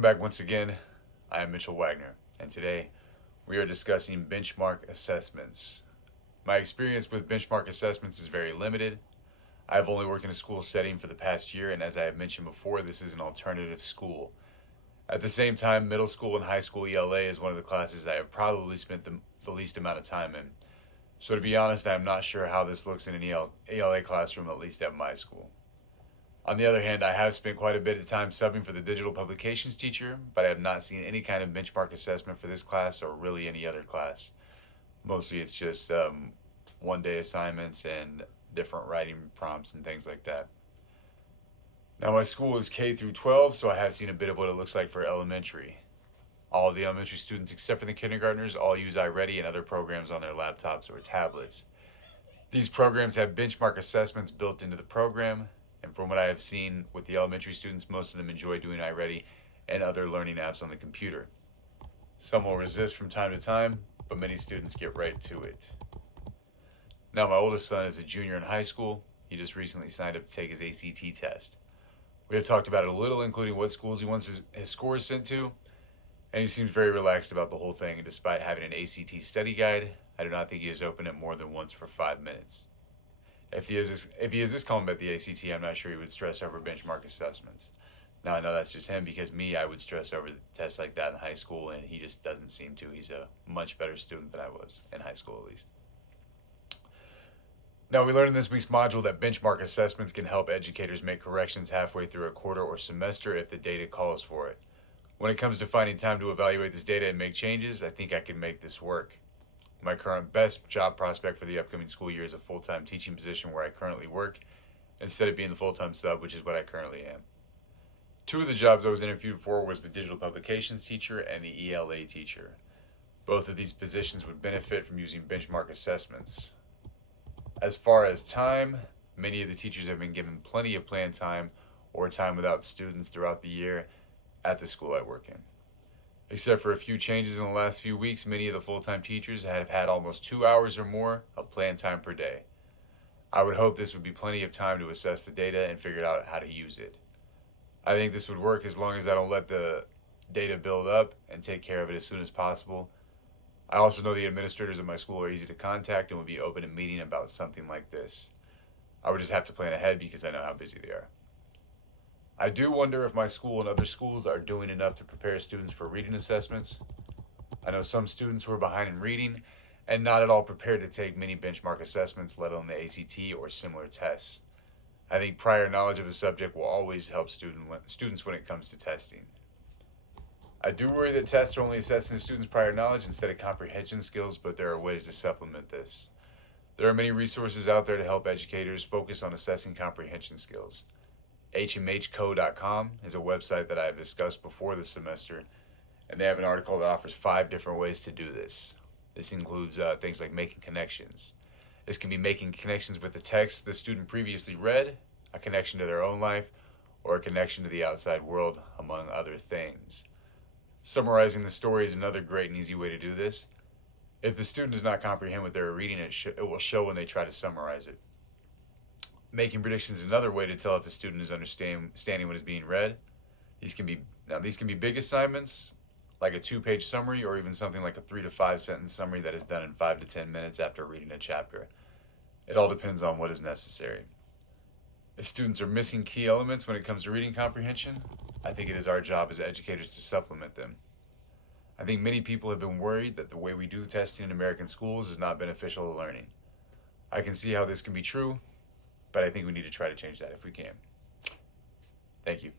Welcome back once again. I am Mitchell Wagner, and today we are discussing benchmark assessments. My experience with benchmark assessments is very limited. I've only worked in a school setting for the past year, and as I have mentioned before, this is an alternative school. At the same time, middle school and high school ELA is one of the classes I have probably spent the least amount of time in. So to be honest, I am not sure how this looks in an ELA classroom, at least at my school. On the other hand, I have spent quite a bit of time subbing for the digital publications teacher, but I have not seen any kind of benchmark assessment for this class or really any other class. Mostly it's just one-day assignments and different writing prompts and things like that. Now my school is K through 12, so I have seen a bit of what it looks like for elementary. All of the elementary students except for the kindergartners all use iReady and other programs on their laptops or tablets. These programs have benchmark assessments built into the program, and from what I have seen with the elementary students, most of them enjoy doing iReady and other learning apps on the computer. Some will resist from time to time, but many students get right to it. Now my oldest son is a junior in high school. He just recently signed up to take his ACT test. We have talked about it a little, including what schools he wants his scores sent to, and he seems very relaxed about the whole thing. And despite having an ACT study guide, I do not think he has opened it more than once for 5 minutes. If he is this calm about the ACT, I'm not sure he would stress over benchmark assessments. Now I know that's just him, because me, I would stress over tests like that in high school, and he just doesn't seem to. He's a much better student than I was, in high school at least. Now we learned in this week's module that benchmark assessments can help educators make corrections halfway through a quarter or semester if the data calls for it. When it comes to finding time to evaluate this data and make changes, I think I can make this work. My current best job prospect for the upcoming school year is a full-time teaching position where I currently work, instead of being the full-time sub, which is what I currently am. Two of the jobs I was interviewed for was the digital publications teacher and the ELA teacher. Both of these positions would benefit from using benchmark assessments. As far as time, many of the teachers have been given plenty of planned time or time without students throughout the year at the school I work in. Except for a few changes in the last few weeks, many of the full-time teachers have had almost 2 hours or more of planned time per day. I would hope this would be plenty of time to assess the data and figure out how to use it. I think this would work as long as I don't let the data build up and take care of it as soon as possible. I also know the administrators at my school are easy to contact and would be open to meeting about something like this. I would just have to plan ahead because I know how busy they are. I do wonder if my school and other schools are doing enough to prepare students for reading assessments. I know some students who are behind in reading and not at all prepared to take many benchmark assessments, let alone the ACT or similar tests. I think prior knowledge of a subject will always help students when it comes to testing. I do worry that tests are only assessing a student's prior knowledge instead of comprehension skills, but there are ways to supplement this. There are many resources out there to help educators focus on assessing comprehension skills. hmhco.com is a website that I have discussed before this semester, and they have an article that offers 5 different ways to do this. This includes things like making connections. This can be making connections with the text the student previously read, a connection to their own life, or a connection to the outside world, among other things. Summarizing the story is another great and easy way to do this. If the student does not comprehend what they're reading, it will show when they try to summarize it. Making predictions is another way to tell if the student is understanding what is being read. These can be big assignments, like a 2-page summary, or even something like a 3 to 5 sentence summary that is done in 5 to 10 minutes after reading a chapter. It all depends on what is necessary. If students are missing key elements when it comes to reading comprehension, I think it is our job as educators to supplement them. I think many people have been worried that the way we do testing in American schools is not beneficial to learning. I can see how this can be true, but I think we need to try to change that if we can. Thank you.